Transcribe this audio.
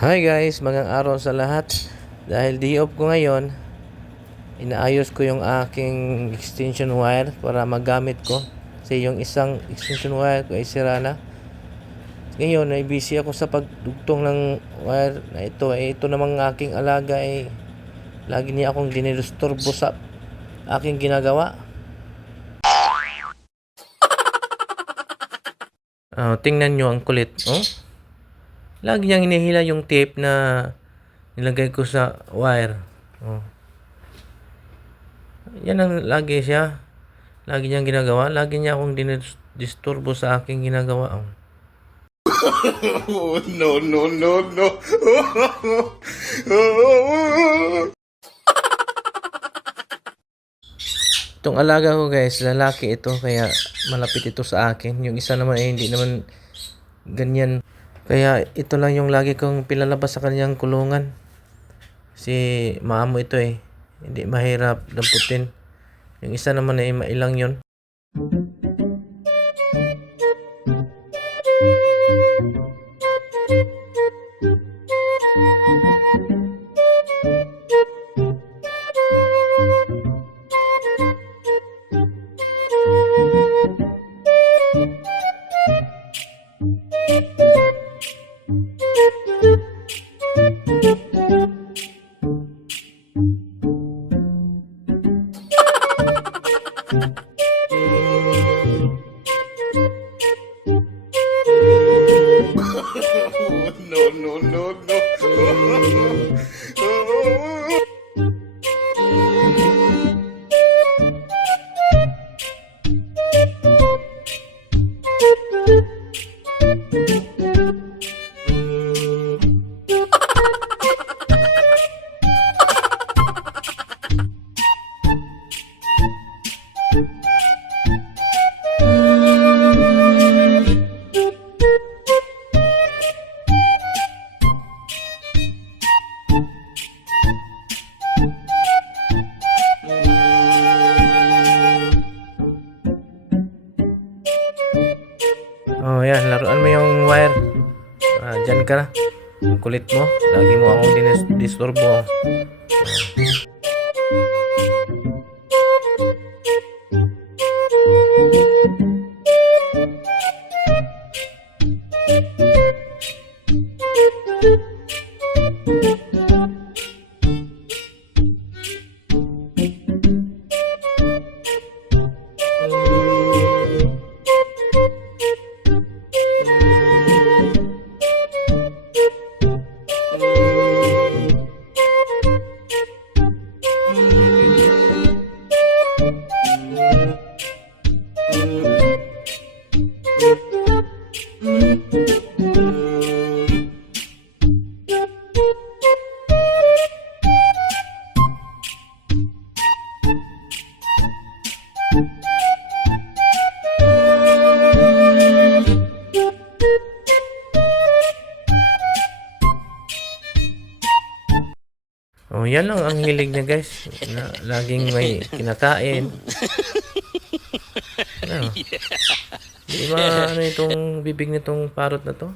Hi guys, magandang araw sa lahat. Dahil day off ko ngayon, inaayos ko yung aking extension wire para magamit ko. Kasi yung isang extension wire ko ay sira na. Ngayon ay busy ako sa pagdugtong ng wire na ito. Ito namang aking alaga ay lagi niya akong dinidisturbo sa aking ginagawa. Tingnan nyo ang kulit. Lagi niyang hinihila yung tape na nilagay ko sa wire. Yan ang lagi siya. Lagi niyang ginagawa. Lagi niya akong dinidisturbo sa aking ginagawa. No, no, no, no. Itong alaga ko guys, lalaki ito kaya malapit ito sa akin. Yung isa naman ay hindi naman ganyan. Kaya ito lang yung lagi kong pinalabas sa kanyang kulungan. Kasi maamo ito eh. Hindi mahirap damputin. Yung isa naman ay mailang yun. No, no, no, no. Yan, laruan mo yung wire. Dyan ka na. Ang kulit mo. Lagi mo akong dinidisturbo. Yan lang ang hilig niya guys. Laging may kinakain. Di ba ano itong bibig nitong parrot na to?